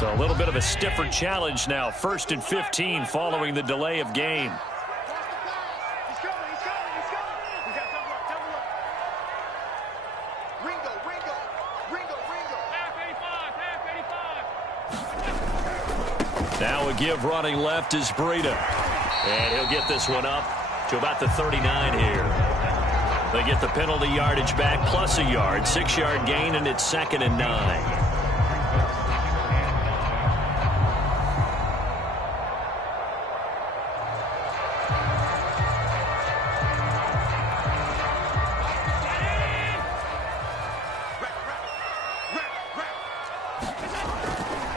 So a little bit of a stiffer challenge now. 1st and 15 following the delay of game. Now a give running left is Breida. And he'll get this one up to about the 39 here. They get the penalty yardage back plus a yard. 6-yard gain, and it's 2nd and 9.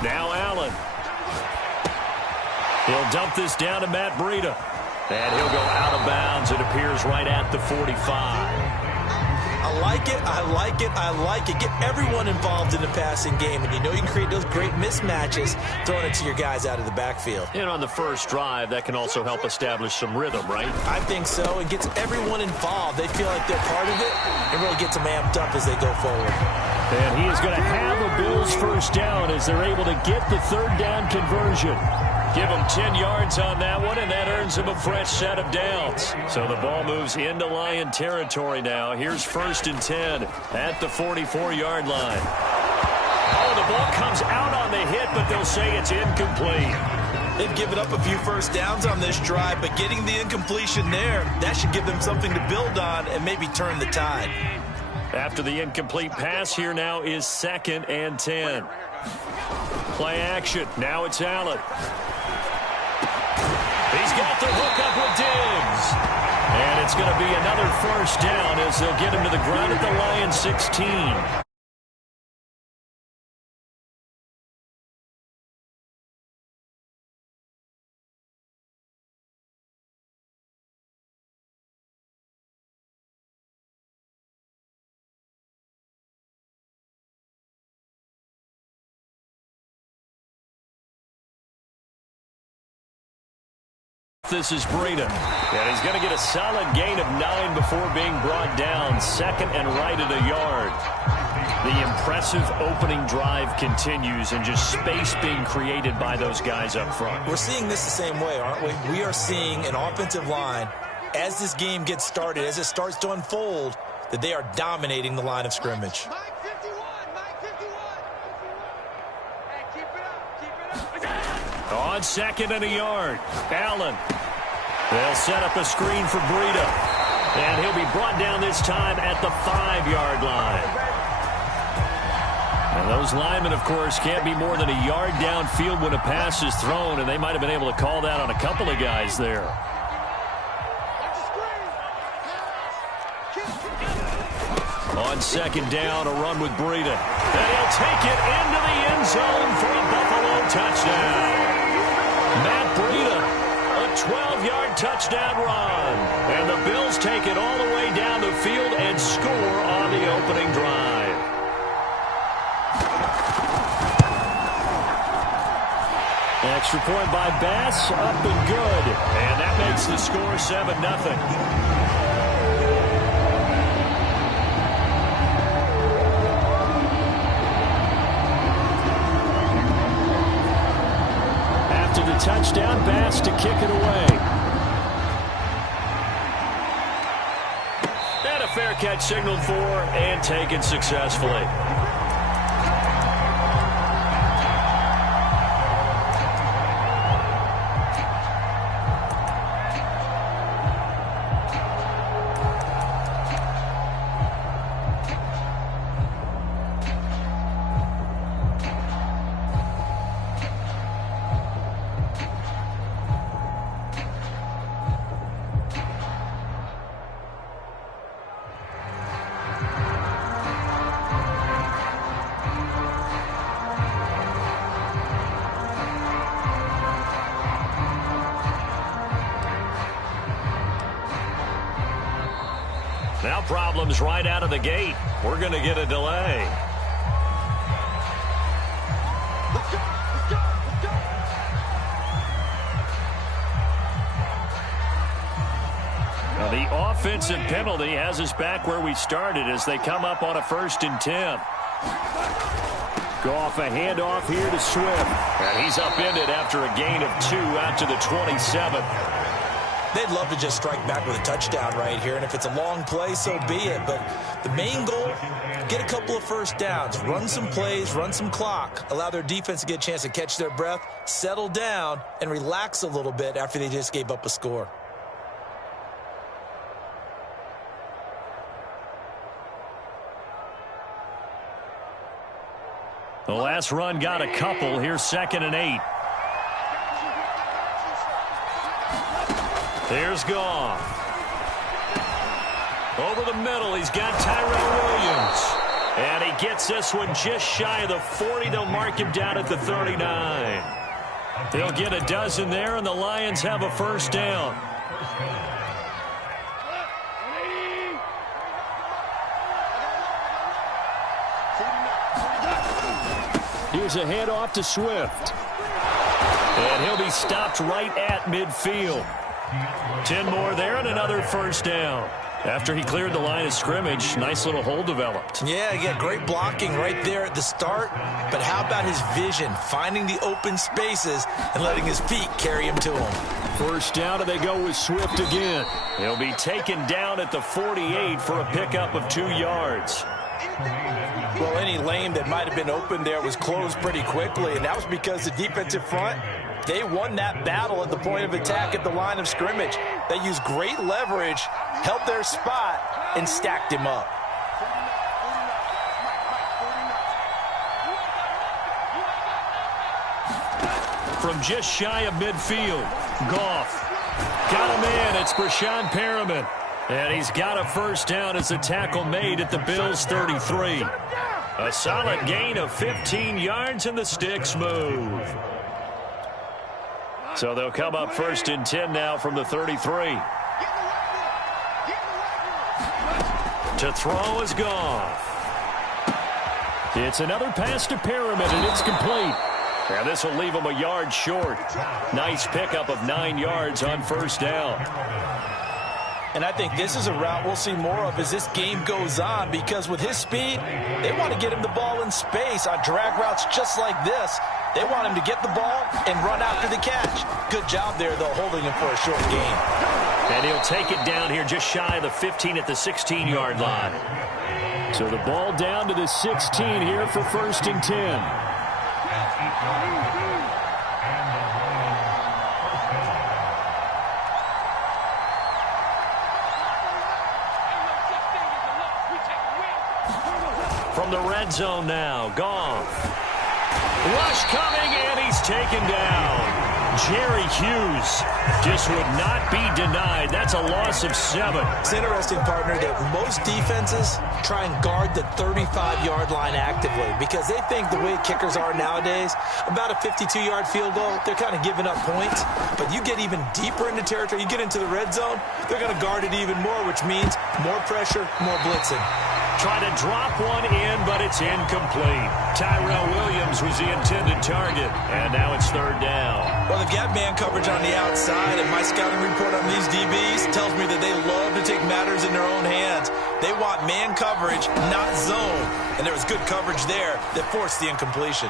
Now Allen. He'll dump this down to Matt Breida. And he'll go out of bounds. It appears right at the 45. I like it. I like it. I like it. Get everyone involved in the passing game. And you know you can create those great mismatches throwing it to your guys out of the backfield. And on the first drive, that can also help establish some rhythm, right? I think so. It gets everyone involved. They feel like they're part of it. It really gets them amped up as they go forward. And he is going to have a Bills first down as they're able to get the 3rd down conversion. Give him 10 yards on that one, and that earns him a fresh set of downs. So the ball moves into Lion territory now. Here's 1st and 10 at the 44-yard line. Oh, the ball comes out on the hit, but they'll say it's incomplete. They've given up a few first downs on this drive, but getting the incompletion there, that should give them something to build on and maybe turn the tide. After the incomplete pass, here now is 2nd and 10. Play action. Now it's Allen. He's got the hook up with Diggs. And it's going to be another first down as they'll get him to the ground at the Lions 16. This is Breida. And he's going to get a solid gain of 9 before being brought down. 2nd and right at a yard. The impressive opening drive continues and just space being created by those guys up front. We're seeing this the same way, aren't we? We are seeing an offensive line, as this game gets started, as it starts to unfold, that they are dominating the line of scrimmage. On 2nd and a yard, Allen. They'll set up a screen for Breida. And he'll be brought down this time at the 5-yard line. And those linemen, of course, can't be more than a yard downfield when a pass is thrown, and they might have been able to call that on a couple of guys there. On 2nd down, a run with Breida. And he'll take it into the end zone for a Buffalo touchdown. Matt Breida, a 12-yard touchdown run. And the Bills take it all the way down the field and score on the opening drive. Extra point by Bass, up and good. And that makes the score 7-0. Touchdown, Bass to kick it away. And a fair catch signaled for and taken successfully. Now problems right out of the gate. We're going to get a delay. Now the offensive penalty has us back where we started as they come up on a 1st and 10. Goff a handoff here to Swift. And he's upended after a gain of 2 out to the 27. They'd love to just strike back with a touchdown right here, and if it's a long play, so be it. But the main goal, get a couple of first downs, run some plays, run some clock, allow their defense to get a chance to catch their breath, settle down, and relax a little bit after they just gave up a score. The last run got a couple. Here's 2nd and 8. There's Goff. Over the middle, he's got Tyrell Williams. And he gets this one just shy of the 40. They'll mark him down at the 39. They'll get a dozen there, and the Lions have a first down. Here's a handoff to Swift. And he'll be stopped right at midfield. 10 more there and another first down. After he cleared the line of scrimmage, nice little hole developed. Yeah, great blocking right there at the start. But how about his vision, finding the open spaces and letting his feet carry him to him. First down, and they go with Swift again. He'll be taken down at the 48 for a pickup of 2 yards. Well, any lane that might have been open there was closed pretty quickly, and that was because the defensive front, they won that battle at the point of attack at the line of scrimmage. They used great leverage, held their spot, and stacked him up. From just shy of midfield, Goff got him in. It's Breshad Perriman. And he's got a first down as the tackle made at the Bills' 33. A solid gain of 15 yards, and the sticks move. So they'll come up 1st and 10 now from the 33. To throw is Goff. It's another pass to Perriman, and it's complete. And this will leave him a yard short. Nice pickup of 9 yards on first down. And I think this is a route we'll see more of as this game goes on, because with his speed, they want to get him the ball in space on drag routes just like this. They want him to get the ball and run after the catch. Good job there, though, holding him for a short gain. And he'll take it down here just shy of the 15 at the 16-yard line. So the ball down to the 16 here for 1st and 10. From the red zone now, Goff. Rush coming, and he's taken down. Jerry Hughes just would not be denied. That's a loss of 7. It's interesting, partner, that most defenses try and guard the 35-yard line actively because they think the way kickers are nowadays, about a 52-yard field goal, they're kind of giving up points. But you get even deeper into territory, you get into the red zone, they're going to guard it even more, which means more pressure, more blitzing. Try to drop one in, but it's incomplete. Tyrell Williams was the intended target, and now it's 3rd down. Well, they've got man coverage on the outside, and my scouting report on these DBs tells me that they love to take matters in their own hands. They want man coverage, not zone, and there was good coverage there that forced the incompletion.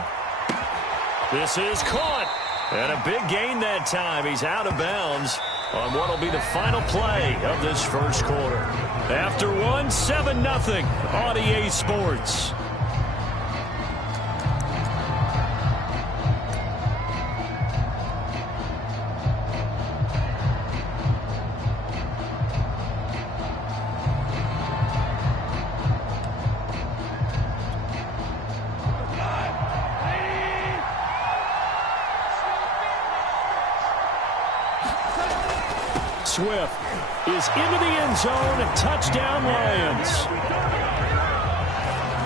This is caught, and a big gain that time. He's out of bounds on what will be the final play of this first quarter. After one, 7-0 on EA Sports. Swift is into the end zone. Touchdown, Lions.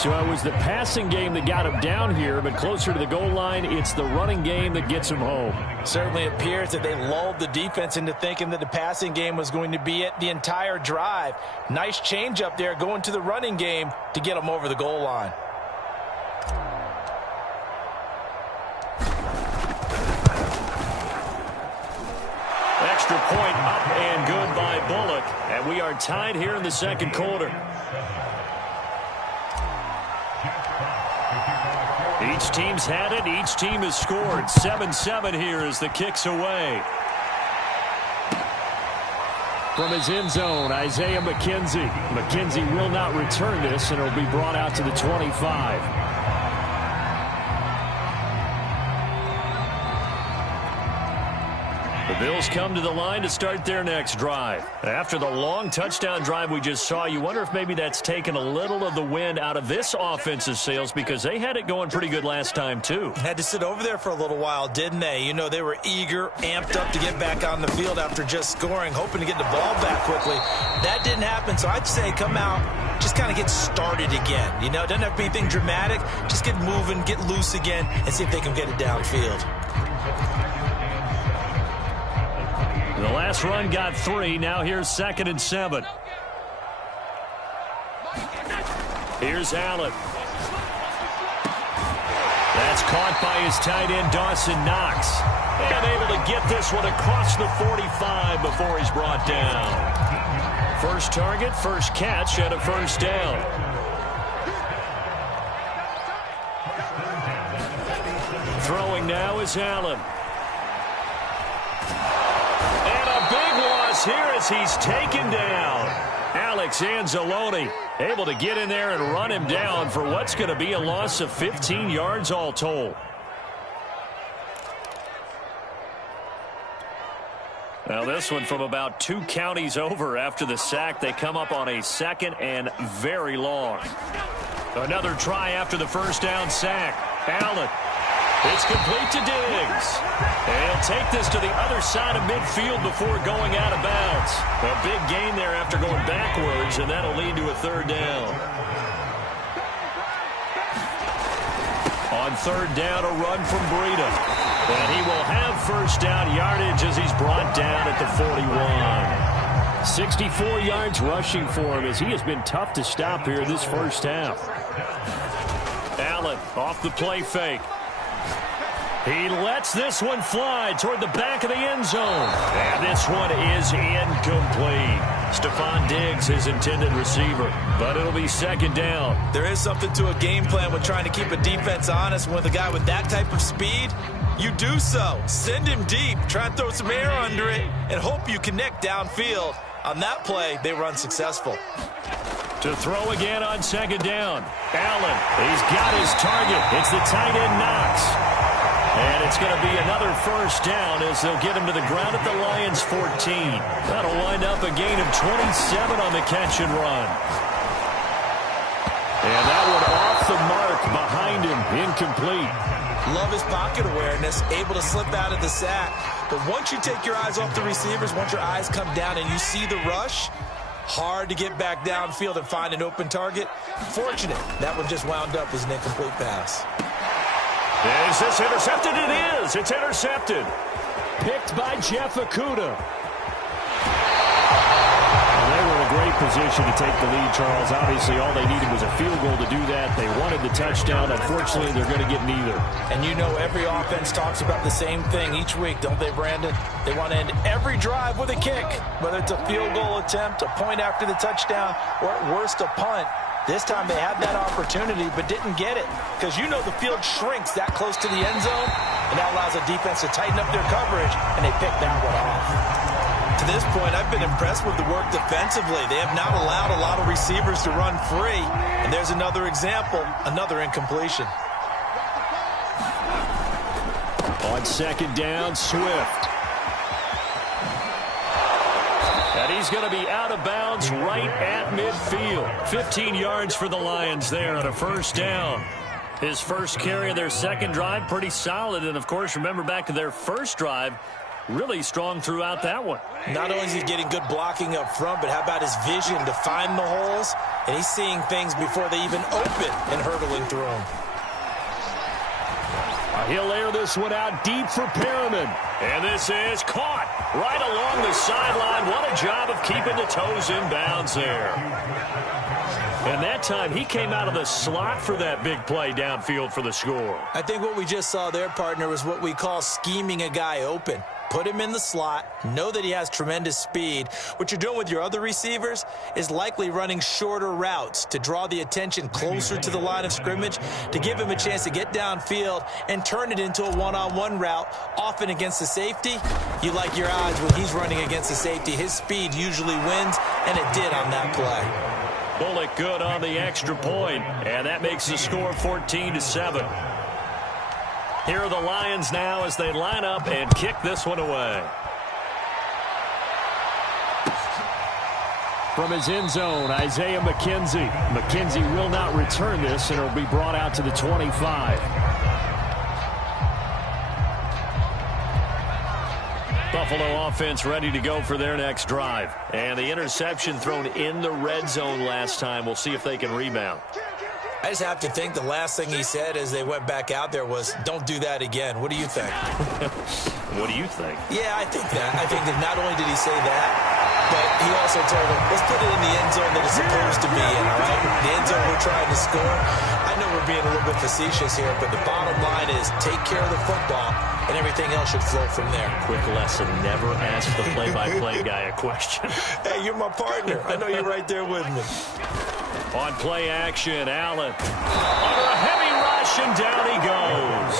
So it was the passing game that got him down here, but closer to the goal line, it's the running game that gets him home. Certainly appears that they lulled the defense into thinking that the passing game was going to be it the entire drive. Nice change up there going to the running game to get them over the goal line. Extra point up and good by Bullock. And we are tied here in the second quarter. Each team's had it. Each team has scored. 7-7 here as the kick's away. From his end zone, Isaiah McKenzie. McKenzie will not return this, and it'll be brought out to the 25. The Bills come to the line to start their next drive. After the long touchdown drive we just saw, you wonder if maybe that's taken a little of the wind out of this offense's sails, because they had it going pretty good last time too. Had to sit over there for a little while, didn't they? You know, they were eager, amped up to get back on the field after just scoring, hoping to get the ball back quickly. That didn't happen, so I'd say come out, just kind of get started again. You know, it doesn't have to be anything dramatic. Just get moving, get loose again, and see if they can get it downfield. The last run got 3. Now here's 2nd and 7. Here's Allen. That's caught by his tight end, Dawson Knox. And able to get this one across the 45 before he's brought down. First target, first catch, and a first down. Throwing now is Allen. Here as he's taken down. Alex Anzalone able to get in there and run him down for what's going to be a loss of 15 yards all told. Now this one from about 2 counties over after the sack. They come up on a 2nd and very long. Another try after the first down sack. Allen. It's complete to Diggs. And he'll take this to the other side of midfield before going out of bounds. A big gain there after going backwards, and that'll lead to a 3rd down. On 3rd down, a run from Breida. And he will have first down yardage as he's brought down at the 41. 64 yards rushing for him as he has been tough to stop here this first half. Allen off the play fake. He lets this one fly toward the back of the end zone. And this one is incomplete. Stephon Diggs, his intended receiver. But it'll be 2nd down. There is something to a game plan when trying to keep a defense honest. With a guy with that type of speed, you do so. Send him deep. Try and throw some air under it and hope you connect downfield. On that play, they were unsuccessful. To throw again on 2nd down. Allen, he's got his target. It's the tight end Knox. And it's going to be another first down as they'll get him to the ground at the Lions' 14. That'll wind up a gain of 27 on the catch and run. And that one off the mark behind him, incomplete. Love his pocket awareness, able to slip out of the sack. But once you take your eyes off the receivers, once your eyes come down and you see the rush, hard to get back downfield and find an open target. Fortunate, that one just wound up as an incomplete pass. Is this intercepted? It is. It's intercepted. Picked by Jeff Okudah. They were in a great position to take the lead, Charles. Obviously, all they needed was a field goal to do that. They wanted the touchdown. Unfortunately, they're going to get neither. And you know every offense talks about the same thing each week, don't they, Brandon? They want to end every drive with a kick, whether it's a field goal attempt, a point after the touchdown, or at worst, a punt. This time they had that opportunity but didn't get it because you know the field shrinks that close to the end zone, and that allows the defense to tighten up their coverage, and they picked that one off. To this point, I've been impressed with the work defensively. They have not allowed a lot of receivers to run free, and there's another example, another incompletion. On 2nd down, Swift. And he's going to be out of bounds right at midfield. 15 yards for the Lions there on a first down. His first carry of their 2nd drive, pretty solid. And, of course, remember back to their first drive, really strong throughout that one. Not only is he getting good blocking up front, but how about his vision to find the holes? And he's seeing things before they even open and hurdling through them. He'll air this one out deep for Perriman. And this is caught right along the sideline. What a job of keeping the toes in bounds there. And that time he came out of the slot for that big play downfield for the score. I think what we just saw there, partner, was what we call scheming a guy open. put him in the slot, know that he has tremendous speed. What you're doing with your other receivers is likely running shorter routes to draw the attention closer to the line of scrimmage, to give him a chance to get downfield and turn it into a one-on-one route, often against the safety. You like your odds when he's running against the safety. His speed usually wins, and it did on that play. Bullock good on the extra point, and that makes the score 14-7. Here are the Lions now as they line up and kick this one away. From his end zone, Isaiah McKenzie. McKenzie will not return this, and it'll be brought out to the 25. Buffalo offense ready to go for their next drive. And the interception thrown in the red zone last time. We'll see if they can rebound. I just have to think the last thing he said as they went back out there was, don't do that again. What do you think? What do you think? Yeah, I think that. I think that not only did he say that, but he also told him, let's put it in the end zone that it's supposed to be in, all right? The end zone we're trying to score. I know we're being a little bit facetious here, but the bottom line is take care of the football, and everything else should flow from there. Quick lesson, never ask the play-by-play guy a question. Hey, you're my partner. I know you're right there with me. On play action, Allen under a heavy rush, and down he goes.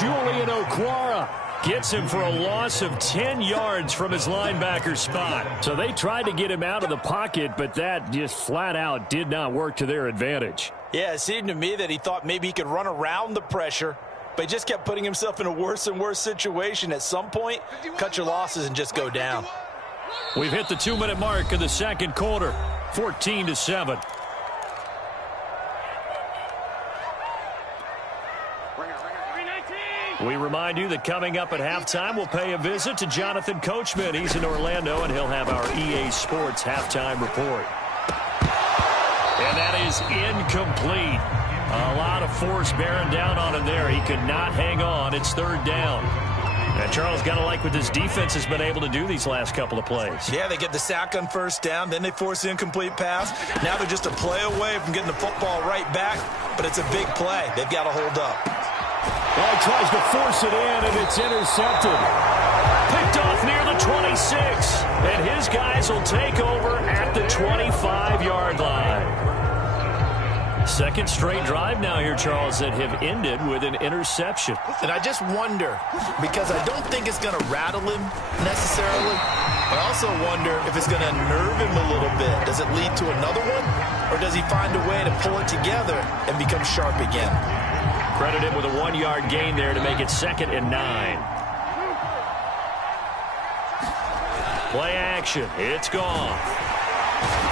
Julian Okwara gets him for a loss of 10 yards from his linebacker spot. So they tried to get him out of the pocket, but that just flat out did not work to their advantage. Yeah, it seemed to me that he thought maybe he could run around the pressure, but he just kept putting himself in a worse and worse situation. At some point, cut your losses and just go down. We've hit the 2-minute mark of the second quarter, 14-7. We remind you that coming up at halftime, we'll pay a visit to Jonathan Coachman. He's in Orlando, and he'll have our EA Sports halftime report. And that is incomplete. A lot of force bearing down on him there. He could not hang on. It's third down. And Charles, got to like what this defense has been able to do these last couple of plays. Yeah, they get the sack on first down, then they force the incomplete pass. Now they're just a play away from getting the football right back, but it's a big play. They've got to hold up. Well, he tries to force it in, and it's intercepted. Picked off near the 26, and his guys will take over at the 25-yard line. Second straight drive now here, Charles, that have ended with an interception. And I just wonder, because I don't think it's going to rattle him necessarily, but I also wonder if it's going to unnerve him a little bit. Does it lead to another one, or does he find a way to pull it together and become sharp again? Credit him with a 1-yard gain there to make it 2nd and 9. Play action. It's gone.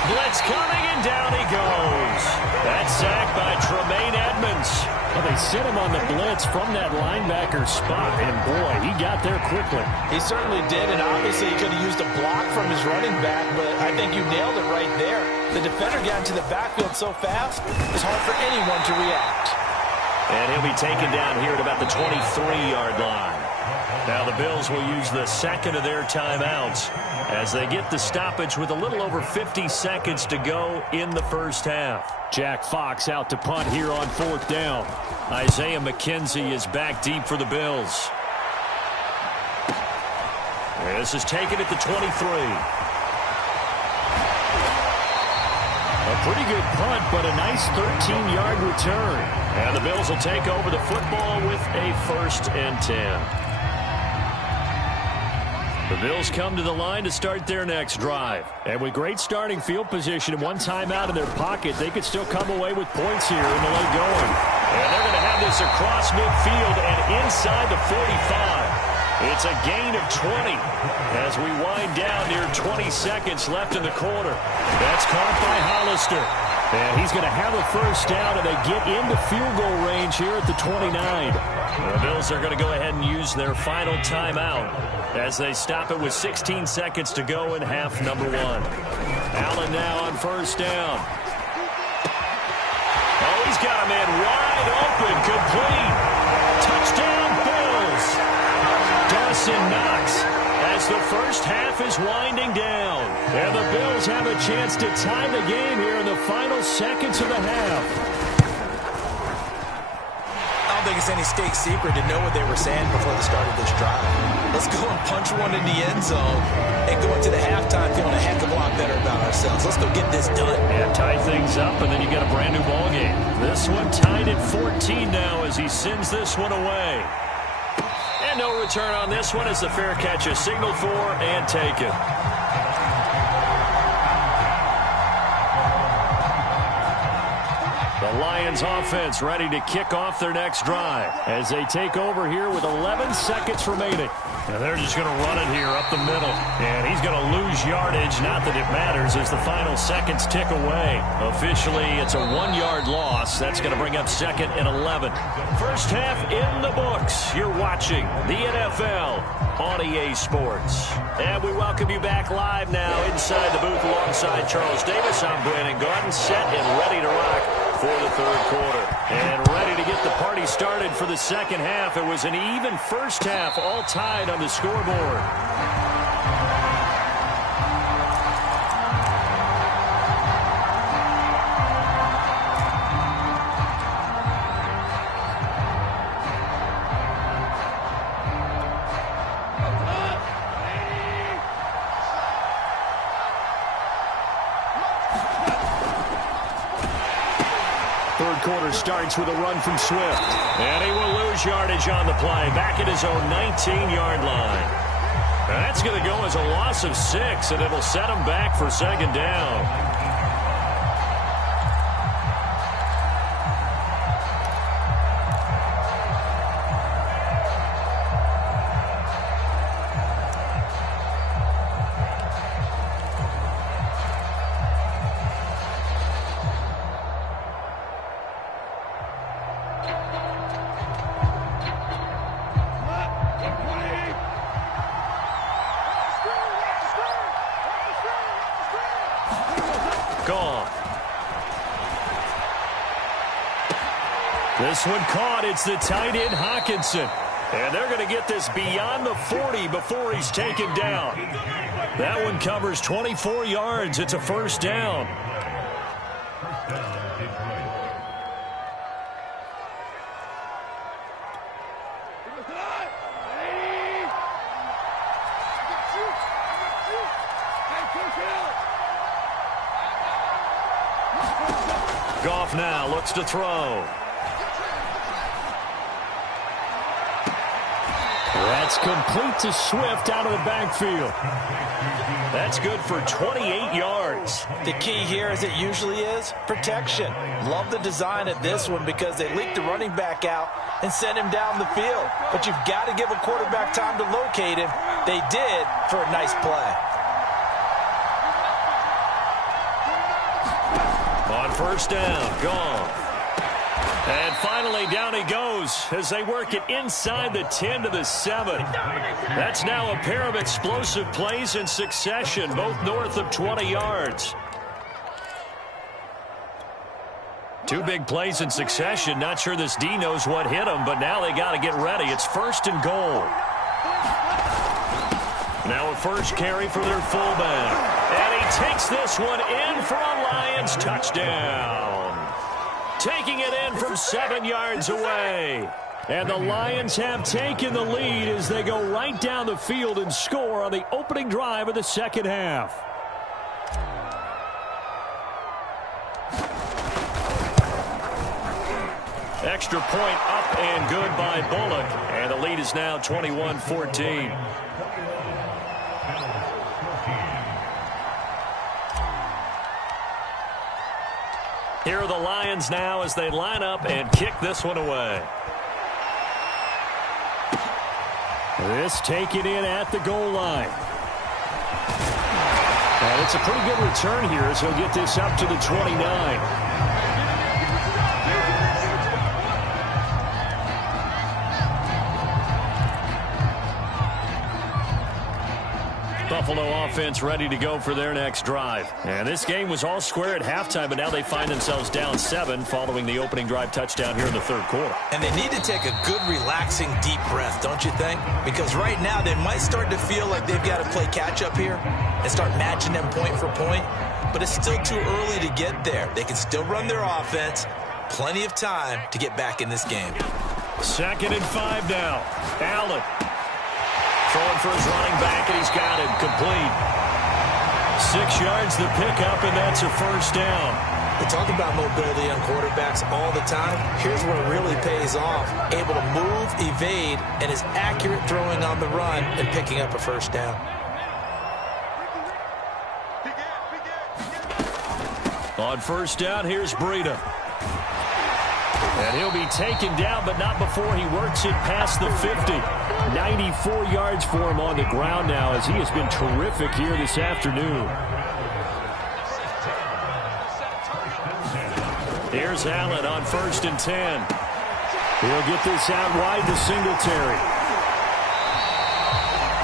Blitz coming, and down he goes. That's sacked by Tremaine Edmonds. Well, they sent him on the blitz from that linebacker spot, and boy, he got there quickly. He certainly did, and obviously he could have used a block from his running back, but I think you nailed it right there. The defender got into the backfield so fast, it's hard for anyone to react. And he'll be taken down here at about the 23-yard line. Now the Bills will use the second of their timeouts as they get the stoppage with a little over 50 seconds to go in the first half. Jack Fox out to punt here on 4th down. Isaiah McKenzie is back deep for the Bills. This is taken at the 23. A pretty good punt, but a nice 13-yard return. And the Bills will take over the football with a 1st and 10. The Bills come to the line to start their next drive. And with great starting field position and one timeout in their pocket, they could still come away with points here in the late going. And they're going to have this across midfield and inside the 45. It's a gain of 20 as we wind down near 20 seconds left in the quarter. That's caught by Hollister. And he's going to have a first down, and they get into field goal range here at the 29. The Bills are going to go ahead and use their final timeout as they stop it with 16 seconds to go in half number 1. Allen now on first down. Oh, he's got a man wide open, complete. Touchdown, Bills. Dawson Knox as the first half is winding down. And the Bills have a chance to tie the game here in the final seconds of the half. I'll don't think it's any state secret to know what they were saying before the start of this drive. Let's go and punch one in the end zone and go into the halftime feeling a heck of a lot better about ourselves. Let's go get this done. Yeah, tie things up, and then you got a brand new ball game. This one tied at 14 now as he sends this one away. And no return on this one as the fair catch is signaled for and taken. The Lions offense ready to kick off their next drive as they take over here with 11 seconds remaining. And they're just going to run it here up the middle. And he's going to lose yardage. Not that it matters as the final seconds tick away. Officially, it's a 1-yard loss. That's going to bring up 2nd and 11. First half in the books. You're watching the NFL on EA Sports. And we welcome you back live now inside the booth alongside Charles Davis. I'm Brandon Gaudin, set and ready to rock for the third quarter. And ready to get the party started for the second half. It was an even first half, all tied on the scoreboard. Third quarter starts with a run from Swift. And he will lose yardage on the play. Back at his own 19-yard line. That's going to go as a loss of 6, and it'll set him back for second down. Gone. This one caught. It's the tight end, Hockenson. And they're going to get this beyond the 40 before he's taken down. That one covers 24 yards. It's a first down. Goff now looks to throw. That's complete to Swift out of the backfield. That's good for 28 yards. The key here, as it usually is, protection. Love the design of this one because they leaked the running back out and sent him down the field. But you've got to give a quarterback time to locate him. They did for a nice play. On first down, gone. And finally, down he goes as they work it inside the 10 to the 7. That's now a pair of explosive plays in succession, both north of 20 yards. Two big plays in succession. Not sure this D knows what hit him, but now they got to get ready. It's first and goal. Now a first carry for their fullback. And he takes this one in for a Lions touchdown. Taking it in from 7 yards away. And the Lions have taken the lead as they go right down the field and score on the opening drive of the second half. Extra point up and good by Bullock. And the lead is now 21-14. Here are the Lions now as they line up and kick this one away. This taken in at the goal line. And it's a pretty good return here as he'll get this up to the 29. Buffalo offense ready to go for their next drive. And this game was all square at halftime, but now they find themselves down 7 following the opening drive touchdown here in the third quarter. And they need to take a good, relaxing, deep breath, don't you think? Because right now they might start to feel like they've got to play catch-up here and start matching them point for point. But it's still too early to get there. They can still run their offense. Plenty of time to get back in this game. 2nd and 5 now. Allen throwing for his running back, and he's got it complete. 6 yards the pickup, and that's a first down. We talk about mobility on quarterbacks all the time. Here's where it really pays off. Able to move, evade, and is accurate throwing on the run and picking up a first down. On first down, here's Breida. And he'll be taken down, but not before he works it past the 50. 94 yards for him on the ground now, as he has been terrific here this afternoon. Here's Allen on 1st and 10. He'll get this out wide to Singletary.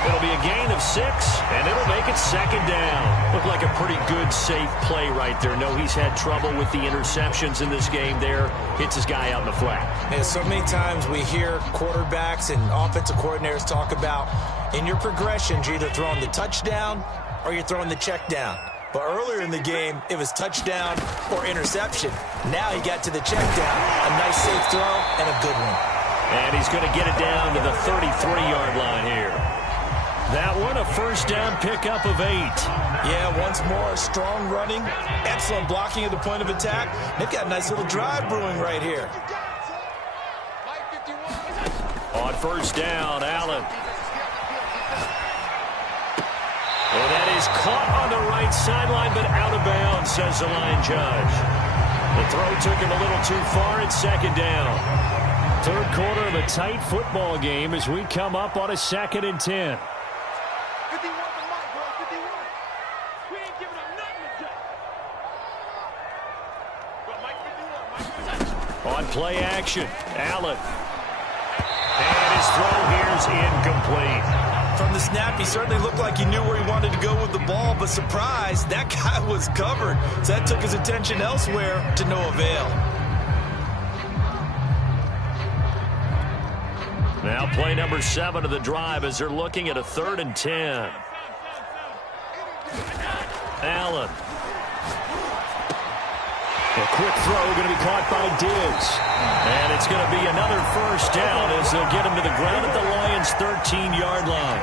It'll be a gain of 6, and it'll make it 2nd down. Looked like a pretty good, safe play right there. No, he's had trouble with the interceptions in this game there. Hits his guy out in the flat. And so many times we hear quarterbacks and offensive coordinators talk about, in your progressions, you're either throwing the touchdown or you're throwing the check down. But earlier in the game, it was touchdown or interception. Now he got to the check down, a nice safe throw, and a good one. And he's going to get it down to the 33-yard line here. That one, a first down pickup of 8. Yeah, once more, strong running, excellent blocking at the point of attack. They've got a nice little drive brewing right here. On first down, Allen. And that is caught on the right sideline, but out of bounds, says the line judge. The throw took him a little too far. It's 2nd down. 3rd quarter of a tight football game as we come up on a 2nd and 10. On play action, Allen. And his throw here is incomplete. From the snap, he certainly looked like he knew where he wanted to go with the ball, but surprise, that guy was covered. So that took his attention elsewhere to no avail. Now play number 7 of the drive as they're looking at a 3rd and 10. Allen. A quick throw going to be caught by Diggs. And it's going to be another first down as they'll get him to the ground at the Lions' 13-yard line.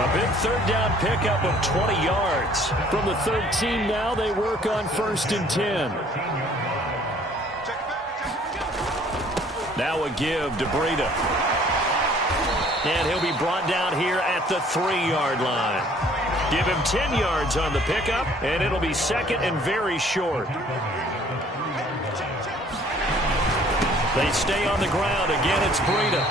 A big 3rd down pickup of 20 yards. From the 13 now, they work on 1st and 10. Now a give to Breida. And he'll be brought down here at the 3-yard line. Give him 10 yards on the pickup, and it'll be 2nd and very short. They stay on the ground. Again, it's Breida.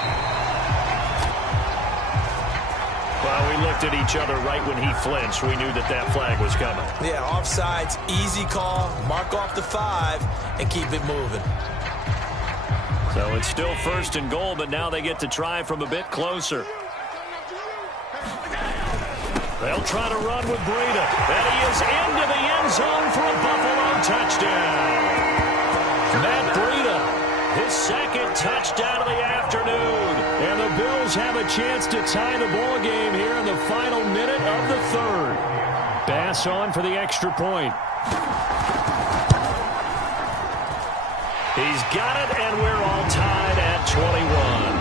Well, we looked at each other right when he flinched. We knew that that flag was coming. Yeah, offsides, easy call. Mark off the 5 and keep it moving. So it's still 1st and goal, but now they get to try from a bit closer. They'll try to run with Breida. And he is into the end zone for a Buffalo touchdown. Matt Breida, his 2nd touchdown of the afternoon. And the Bills have a chance to tie the ball game here in the final minute of the 3rd. Bass on for the extra point. He's got it, and we're all tied at 21.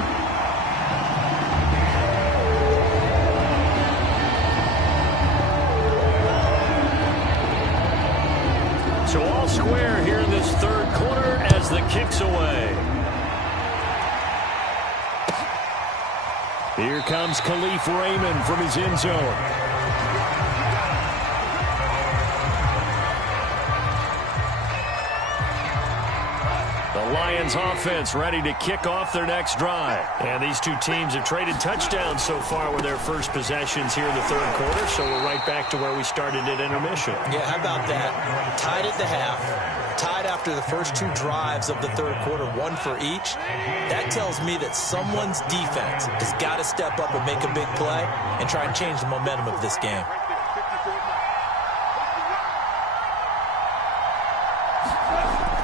So all square here in this 3rd quarter as the kick's away. Here comes Khalif Raymond from his end zone. The Lions offense ready to kick off their next drive. And these two teams have traded touchdowns so far with their first possessions here in the 3rd quarter, so we're right back to where we started at intermission. Yeah, how about that? Tied at the half, tied after the first 2 drives of the 3rd quarter, 1 for each. That tells me that someone's defense has got to step up and make a big play and try and change the momentum of this game.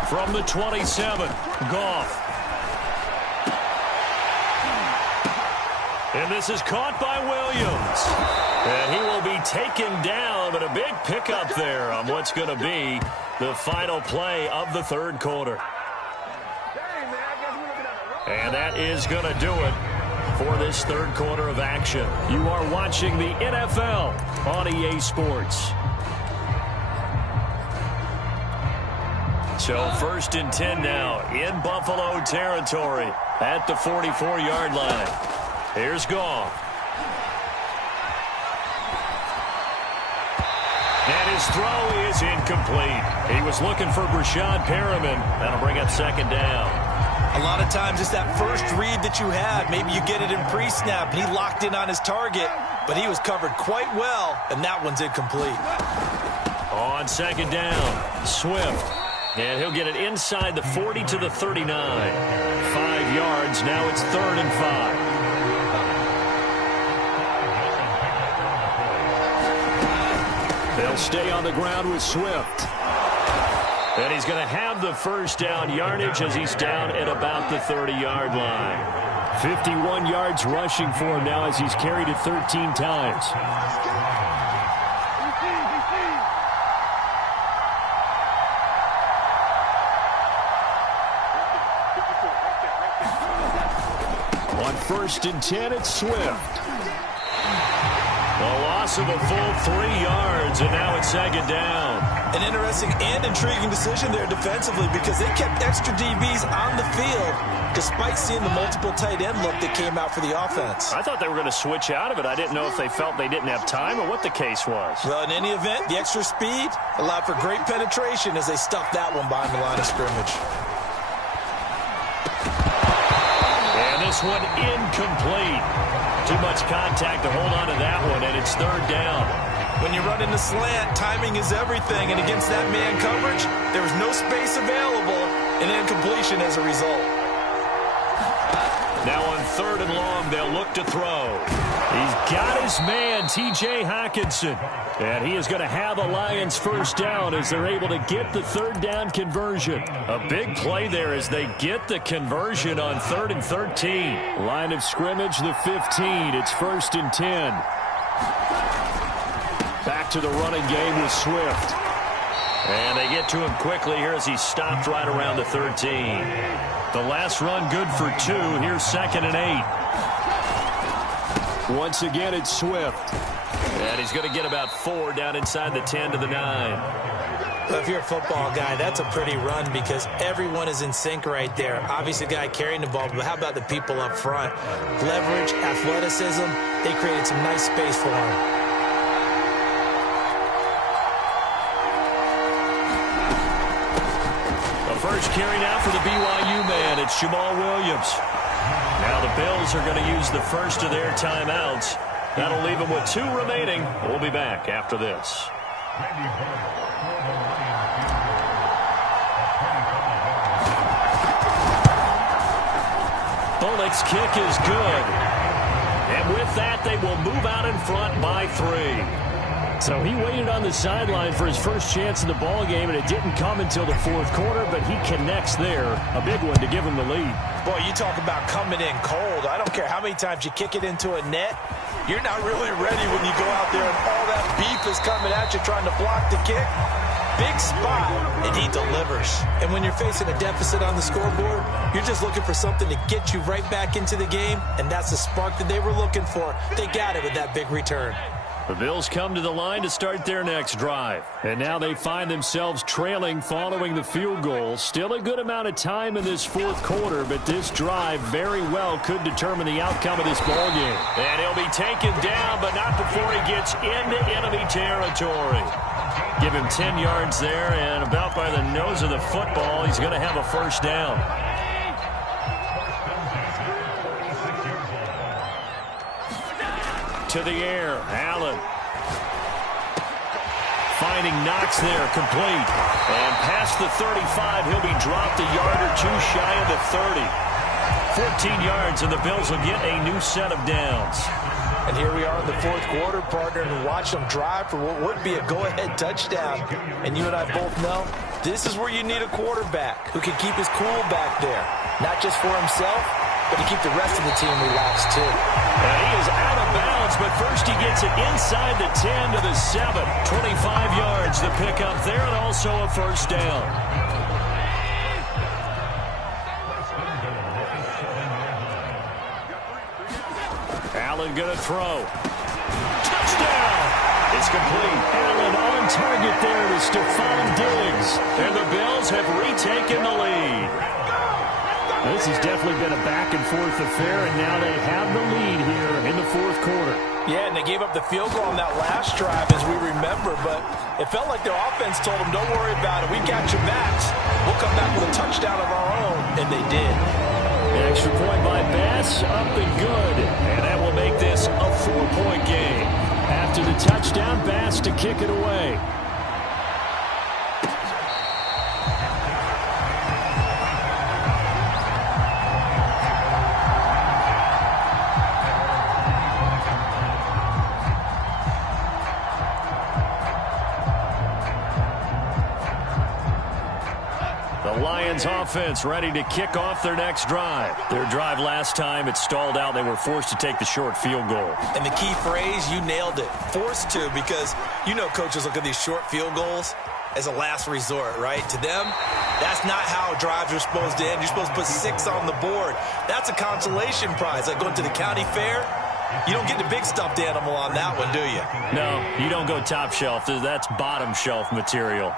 From the 27, Goff. And this is caught by Williams. And he will be taken down, but a big pickup there on what's going to be the final play of the 3rd quarter. And that is going to do it for this third quarter of action. You are watching the NFL on EA Sports. So 1st and 10 now in Buffalo territory at the 44-yard line. Here's Goff. And his throw is incomplete. He was looking for Brashad Perriman. That'll bring up 2nd down. A lot of times it's that first read that you have. Maybe you get it in pre-snap, and he locked in on his target, but he was covered quite well, and that one's incomplete. On 2nd down, Swift. And he'll get it inside the 40 to the 39. 5 yards. Now it's 3rd and 5. They'll stay on the ground with Swift. And he's going to have the first down yardage as he's down at about the 30-yard line. 51 yards rushing for him now as he's carried it 13 times. On 1st and 10, it's Swift. A loss of a full 3 yards, and now it's 2nd down. An interesting and intriguing decision there defensively because they kept extra DBs on the field despite seeing the multiple tight end look that came out for the offense. I thought they were going to switch out of it. I didn't know if they felt they didn't have time or what the case was. Well, in any event, the extra speed allowed for great penetration as they stuffed that one behind the line of scrimmage. And this one incomplete. Too much contact to hold on to that one, and it's 3rd down. When you run in the slant, timing is everything, and against that man coverage, there was no space available, and incompletion as a result. Now on 3rd and long, they'll look to throw. He's got his man, T.J. Hockenson. And he is going to have a Lions first down as they're able to get the 3rd down conversion. A big play there as they get the conversion on 3rd and 13. Line of scrimmage, the 15. It's 1st and 10. Back to the running game with Swift. And they get to him quickly here as he's stopped right around the 13. The last run good for 2. Here's 2nd and 8. Once again, it's Swift. And he's going to get about 4 down inside the 10 to the 9. Well, if you're a football guy, that's a pretty run because everyone is in sync right there. Obviously, the guy carrying the ball, but how about the people up front? Leverage, athleticism, they created some nice space for him. The first carry now for the BYU man. It's Jamal Williams. Now the Bills are going to use the first of their timeouts. That'll leave them with 2 remaining. We'll be back after this. Bullock's kick is good. And with that, they will move out in front by 3. So he waited on the sideline for his first chance in the ball game, and it didn't come until the 4th quarter, but he connects there. A big one to give him the lead. Boy, you talk about coming in cold. I don't care how many times you kick it into a net. You're not really ready when you go out there and all that beef is coming at you trying to block the kick. Big spot, and he delivers. And when you're facing a deficit on the scoreboard, you're just looking for something to get you right back into the game, and that's the spark that they were looking for. They got it with that big return. The Bills come to the line to start their next drive. And now they find themselves trailing following the field goal. Still a good amount of time in this 4th quarter, but this drive very well could determine the outcome of this ball game. And he'll be taken down, but not before he gets into enemy territory. Give him 10 yards there, and about by the nose of the football, he's going to have a first down. To the air, Allen. Finding Knox there, complete. And past the 35, he'll be dropped a yard or 2 shy of the 30. 14 yards, and the Bills will get a new set of downs. And here we are in the 4th quarter, partner, and watch them drive for what would be a go-ahead touchdown. And you and I both know this is where you need a quarterback who can keep his cool back there. Not just for himself, but to keep the rest of the team relaxed, too. And he is out of bounds, but first he gets it inside the 10 to the 7. 25 yards to pick up there, and also a first down. Allen going to throw. Touchdown! It's complete. Allen on target there to Stephon Diggs. And the Bills have retaken the lead. This has definitely been a back-and-forth affair, and now they have the lead here in the fourth quarter. Yeah, and they gave up the field goal on that last drive, as we remember, but it felt like their offense told them, don't worry about it. We got your backs. We'll come back with a touchdown of our own, and they did. The extra point by Bass, up and good. And that will make this a 4-point game. After the touchdown, Bass to kick it away. Lions offense ready to kick off their next drive. Their drive last time, it stalled out. They were forced to take the short field goal. And the key phrase, you nailed it. Forced to, because you know coaches look at these short field goals as a last resort, right? To them, that's not how drives are supposed to end. You're supposed to put 6 on the board. That's a consolation prize. Like going to the county fair, you don't get the big stuffed animal on that one, do you? No, you don't go top shelf. That's bottom shelf material.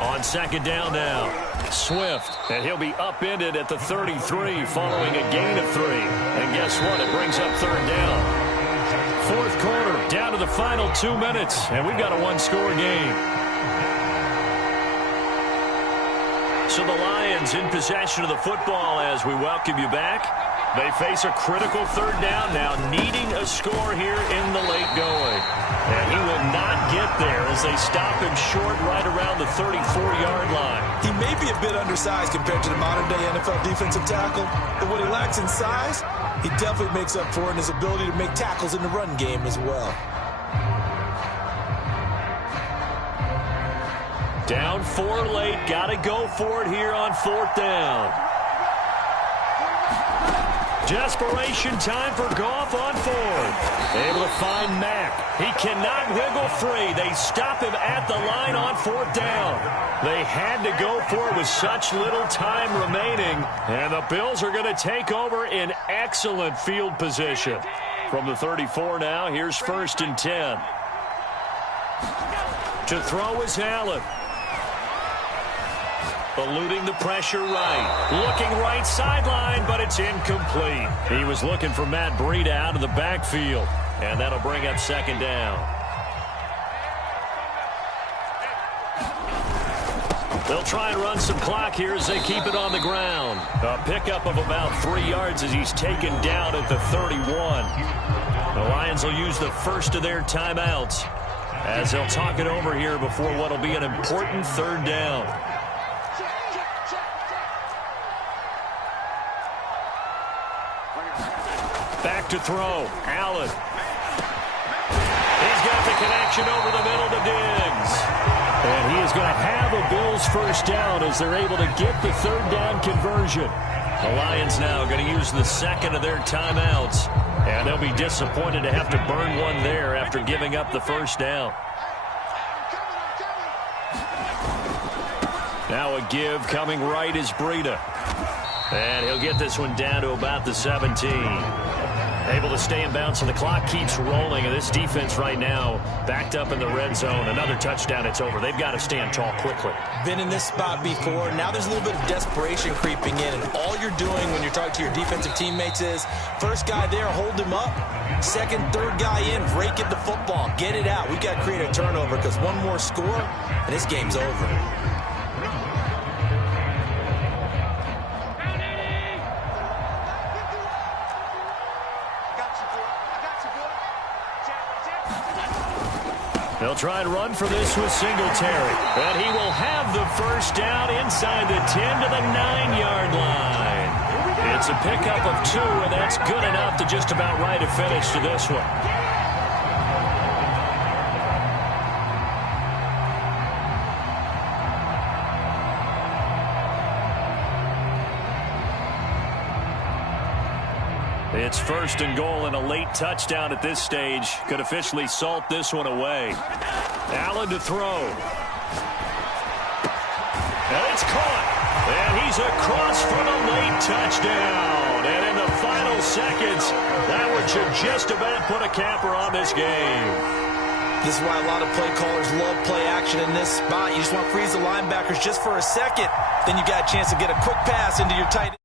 On second down now, Swift, and he'll be upended at the 33 following a gain of 3. And guess what? It brings up third down. Fourth quarter, down to the final 2 minutes, and we've got a one-score game. So the Lions in possession of the football as we welcome you back. They face a critical third down now, needing a score here in the late going. And he will not get there as they stop him short right around the 34-yard line. He may be a bit undersized compared to the modern-day NFL defensive tackle, but what he lacks in size, he definitely makes up for in his ability to make tackles in the run game as well. Down 4 late, got to go for it here on fourth down. Desperation time for Goff on fourth. Able to find Mack. He cannot wiggle free. They stop him at the line on fourth down. They had to go for it with such little time remaining. And the Bills are going to take over in excellent field position. From the 34 now, here's 1st and 10. To throw is Allen. Eluding the pressure right. Looking right sideline, but it's incomplete. He was looking for Matt Breida out of the backfield. And that'll bring up second down. They'll try and run some clock here as they keep it on the ground. A pickup of about 3 yards as he's taken down at the 31. The Lions will use the first of their timeouts as they'll talk it over here before what will be an important third down. Back to throw. Allen. He's got the connection over the middle to Diggs. And he is going to have a Bills first down as they're able to get the third down conversion. The Lions now going to use the second of their timeouts. And they'll be disappointed to have to burn one there after giving up the first down. Now a give coming right is Breida. And he'll get this one down to about the 17. Able to stay in bounds, so the clock keeps rolling. And this defense right now backed up in the red zone. Another touchdown, it's over. They've got to stand tall quickly. Been in this spot before. Now there's a little bit of desperation creeping in. And all you're doing when you're talking to your defensive teammates is, first guy there, hold him up. Second, third guy in, break it the football. Get it out. We've got to create a turnover because one more score, and this game's over. They'll try and run for this with Singletary. And he will have the first down inside the 10 to the 9-yard line. It's a pickup of 2, and that's good enough to just about write a finish to this one. It's 1st and goal, and a late touchdown at this stage could officially salt this one away. Allen to throw. And it's caught. And he's across for the late touchdown. And in the final seconds. That one should just about put a capper on this game. This is why a lot of play callers love play action in this spot. You just want to freeze the linebackers just for a second. Then you got a chance to get a quick pass into your tight end.